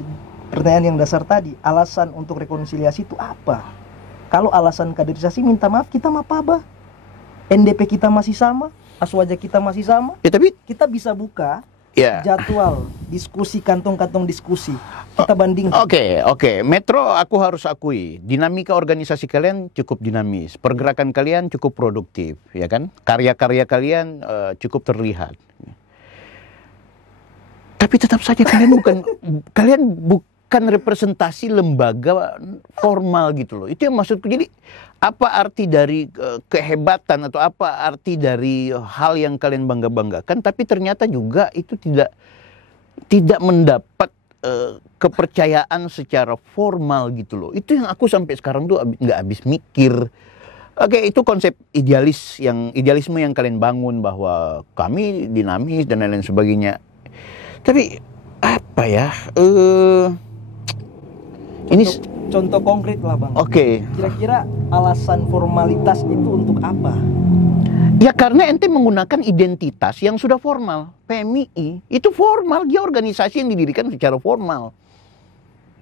pertanyaan yang dasar tadi, alasan untuk rekonsiliasi itu apa? Kalau alasan kaderisasi, minta maaf, kita mapaba, NDP kita masih sama, aswaja kita masih sama, tapi kita bisa buka jadwal diskusi, kantong-kantong diskusi, kita bandingkan. Metro, aku harus akui dinamika organisasi kalian cukup dinamis, pergerakan kalian cukup produktif, ya kan, karya-karya kalian cukup terlihat. Tapi tetap saja kalian bukan representasi lembaga formal gitu loh. Itu yang maksudku. Jadi apa arti dari kehebatan atau apa arti dari hal yang kalian bangga-banggakan, tapi ternyata juga itu tidak mendapat kepercayaan secara formal gitu loh. Itu yang aku sampai sekarang tuh nggak habis mikir. Itu konsep idealisme yang kalian bangun bahwa kami dinamis dan lain-lain sebagainya. Tapi apa ya? Ini contoh konkret lah Bang. Oke. Kira-kira alasan formalitas itu untuk apa? Ya karena ente menggunakan identitas yang sudah formal. PMII itu formal, dia organisasi yang didirikan secara formal.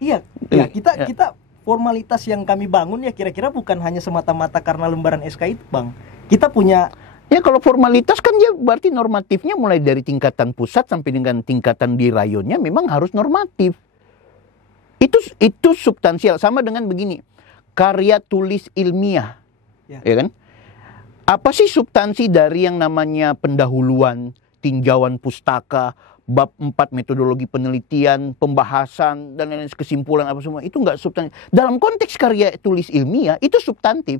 Iya, ya kita formalitas yang kami bangun ya kira-kira bukan hanya semata-mata karena lembaran SK itu Bang. Kita punya. Ya kalau formalitas kan dia berarti normatifnya mulai dari tingkatan pusat sampai dengan tingkatan di rayonnya memang harus normatif. Itu substansial, sama dengan begini. Karya tulis ilmiah. Ya kan? Apa sih substansi dari yang namanya pendahuluan, tinjauan pustaka, bab 4 metodologi penelitian, pembahasan dan lain-lain, kesimpulan apa semua, itu enggak substantif. Dalam konteks karya tulis ilmiah itu substantif.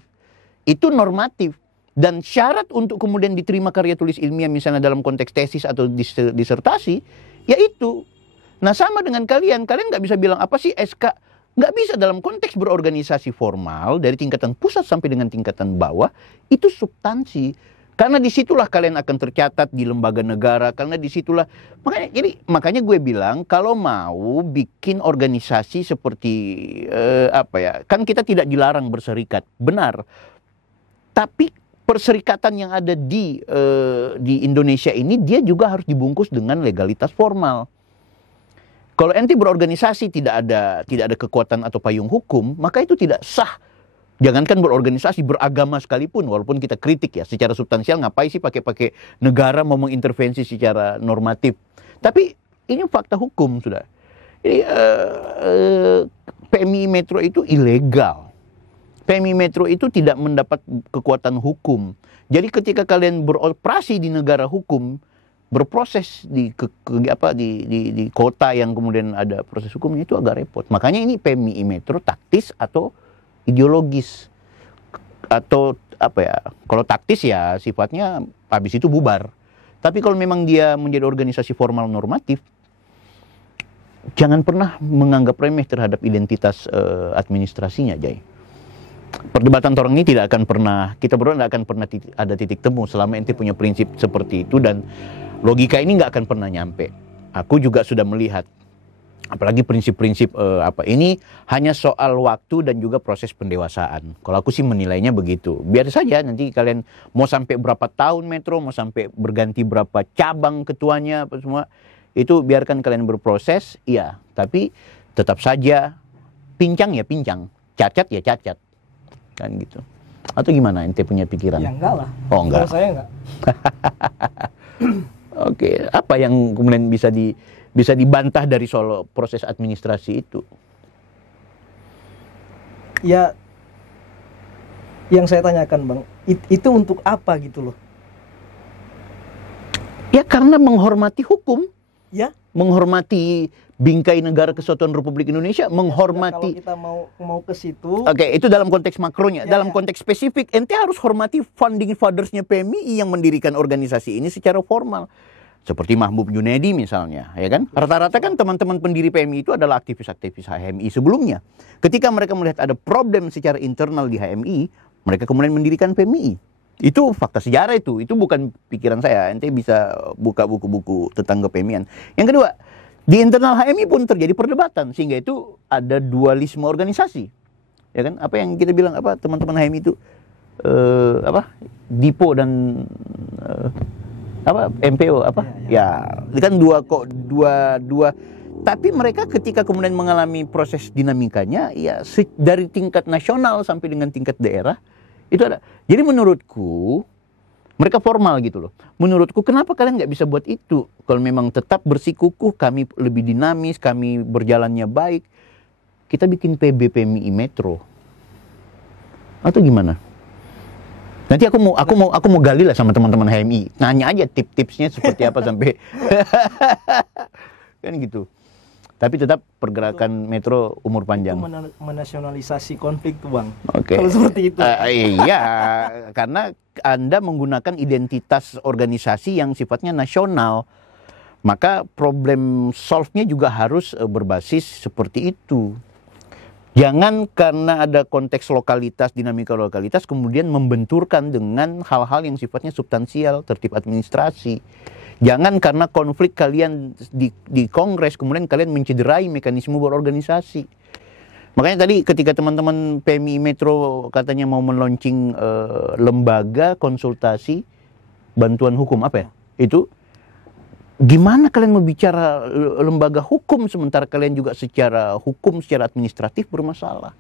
Itu normatif. Dan syarat untuk kemudian diterima karya tulis ilmiah misalnya dalam konteks tesis atau disertasi, yaitu. Nah sama dengan kalian nggak bisa bilang apa sih SK, nggak bisa dalam konteks berorganisasi formal dari tingkatan pusat sampai dengan tingkatan bawah, itu substansi. Karena disitulah kalian akan tercatat di lembaga negara, karena disitulah, makanya gue bilang kalau mau bikin organisasi seperti kan kita tidak dilarang berserikat, benar. Tapi perserikatan yang ada di Indonesia ini dia juga harus dibungkus dengan legalitas formal. Kalau ente berorganisasi tidak ada kekuatan atau payung hukum, maka itu tidak sah. Jangankan berorganisasi, beragama sekalipun, walaupun kita kritik ya secara substansial, ngapain sih pakai negara mau mengintervensi secara normatif. Tapi ini fakta hukum sudah. Jadi PMI Metro itu ilegal. PMI Metro itu tidak mendapat kekuatan hukum. Jadi ketika kalian beroperasi di negara hukum, berproses di kota yang kemudian ada proses hukumnya, itu agak repot. Makanya ini PMI Metro taktis atau ideologis. Atau apa ya? Kalau taktis ya sifatnya habis itu bubar. Tapi kalau memang dia menjadi organisasi formal normatif, jangan pernah menganggap remeh terhadap identitas administrasinya, Jay. Perdebatan orang ini tidak akan pernah, kita berdua tidak akan pernah ada titik temu selama ente punya prinsip seperti itu, dan logika ini nggak akan pernah nyampe. Aku juga sudah melihat, apalagi prinsip-prinsip ini hanya soal waktu dan juga proses pendewasaan. Kalau aku sih menilainya begitu. Biar saja nanti kalian mau sampai berapa tahun Metro, mau sampai berganti berapa cabang ketuanya, apa semua, itu biarkan kalian berproses, iya. Tapi tetap saja pincang ya pincang, cacat ya cacat. Kan gitu. Atau gimana ente punya pikiran? Ya enggak lah. Oh enggak. Kalau saya enggak. Oke, apa yang kemudian bisa dibantah dari soal proses administrasi itu? Ya, yang saya tanyakan Bang, itu untuk apa gitu loh? Ya karena menghormati hukum. Ya. Menghormati bingkai negara kesatuan Republik Indonesia, menghormati. Ya, kalau kita mau ke situ. Oke, itu dalam konteks makronya. Ya, dalam konteks spesifik, ente harus hormati founding fathers-nya PMI yang mendirikan organisasi ini secara formal. Seperti Mahbub Junedi misalnya, ya kan? Rata-rata kan teman-teman pendiri PMI itu adalah aktivis-aktivis HMI sebelumnya. Ketika mereka melihat ada problem secara internal di HMI, mereka kemudian mendirikan PMI. Itu fakta sejarah itu bukan pikiran saya. Ente bisa buka buku-buku tentang kepemian. Yang kedua, di internal HMI pun terjadi perdebatan, sehingga itu ada dualisme organisasi. Ya kan? Apa yang kita bilang apa teman-teman HMI itu Dipo dan MPO ya kan dua tapi mereka ketika kemudian mengalami proses dinamikanya ya dari tingkat nasional sampai dengan tingkat daerah itu ada. Jadi menurutku mereka formal gitu loh. Menurutku kenapa kalian nggak bisa buat itu? Kalau memang tetap bersikukuh, kami lebih dinamis, kami berjalannya baik, kita bikin PMI Metro atau gimana? Nanti aku mau gali lah sama teman-teman HMI. Nanya aja tip-tipsnya seperti apa sampai kan gitu. Tapi tetap pergerakan Metro umur panjang. Itu menasionalisasi konflik tuh Bang. Oke. Kalau seperti itu. Iya, karena Anda menggunakan identitas organisasi yang sifatnya nasional. Maka problem solve-nya juga harus berbasis seperti itu. Jangan karena ada konteks lokalitas, dinamika lokalitas, kemudian membenturkan dengan hal-hal yang sifatnya substansial, tertib administrasi. Jangan karena konflik kalian di Kongres kemudian kalian mencederai mekanisme berorganisasi. Makanya tadi ketika teman-teman PMI Metro katanya mau meluncing lembaga konsultasi bantuan hukum, apa ya? Itu gimana kalian mau bicara lembaga hukum sementara kalian juga secara hukum, secara administratif bermasalah?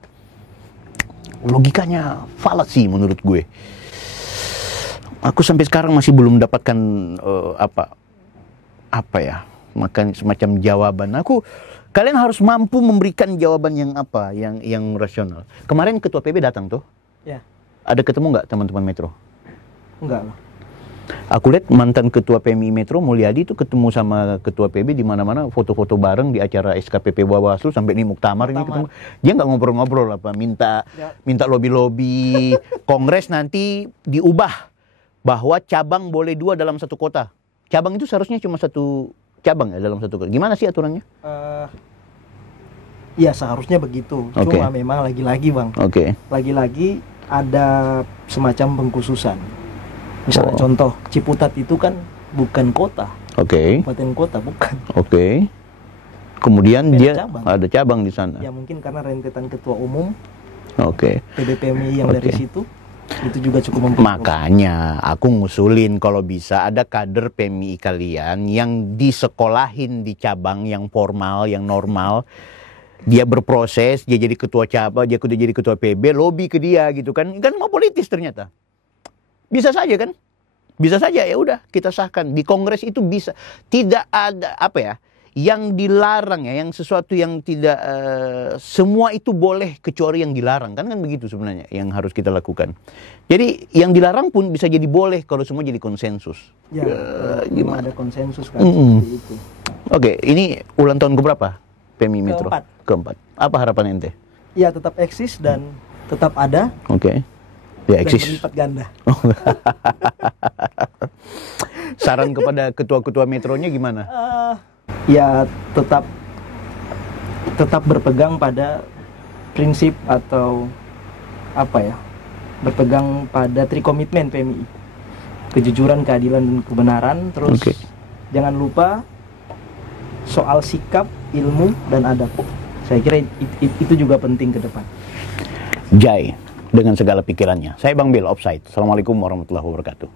Logikanya falasi menurut gue. Aku sampai sekarang masih belum mendapatkan apa ya, makan semacam jawaban. Kalian harus mampu memberikan jawaban yang apa, yang rasional. Kemarin Ketua PB datang tuh. Ya. Ada ketemu nggak teman-teman Metro? Enggak lah. Aku lihat mantan Ketua PMI Metro Mulyadi itu ketemu sama Ketua PB di mana-mana, foto-foto bareng di acara SKPP Bawaslu sampai ini muktamar ini ketemu. Dia nggak ngobrol-ngobrol apa, minta lobby-lobby Kongres nanti diubah bahwa cabang boleh 2 dalam satu kota. Cabang itu seharusnya cuma 1 cabang ya dalam satu kota. Gimana sih aturannya? Ya seharusnya begitu. Cuma memang lagi-lagi Bang. Lagi-lagi ada semacam pengkhususan. Misalnya contoh Ciputat itu kan bukan kota. Kabupaten kota bukan. Kemudian dia ada cabang di sana. Ya mungkin karena rentetan ketua umum. PBPMI yang dari situ. Itu juga cukup mempengaruhi. Makanya aku ngusulin kalau bisa ada kader PMI kalian yang disekolahin di cabang yang formal, yang normal. Dia berproses, dia jadi ketua cabang, dia udah jadi ketua PB, lobby ke dia gitu kan. Kan mau politis ternyata. Bisa saja kan? Bisa saja, ya udah kita sahkan. Di Kongres itu bisa. Tidak ada apa ya, yang dilarang ya, yang sesuatu yang tidak semua itu boleh kecuali yang dilarang, kan begitu sebenarnya yang harus kita lakukan. Jadi yang dilarang pun bisa jadi boleh kalau semua jadi konsensus. Ya, gimana ada konsensus kan seperti itu. Ini ulang tahun keberapa PMI Metro? Keempat. Apa harapan ente? Ya tetap eksis dan tetap ada. Ya eksis. Dan berlipat ganda. Saran kepada ketua-ketua metronya gimana? Ya tetap berpegang pada prinsip atau apa ya, berpegang pada trikomitmen PMI, kejujuran, keadilan, dan kebenaran. Terus jangan lupa soal sikap, ilmu, dan adab. Saya kira itu juga penting ke depan. Jai dengan segala pikirannya. Saya Bang Bill, Offside. Assalamualaikum warahmatullahi wabarakatuh.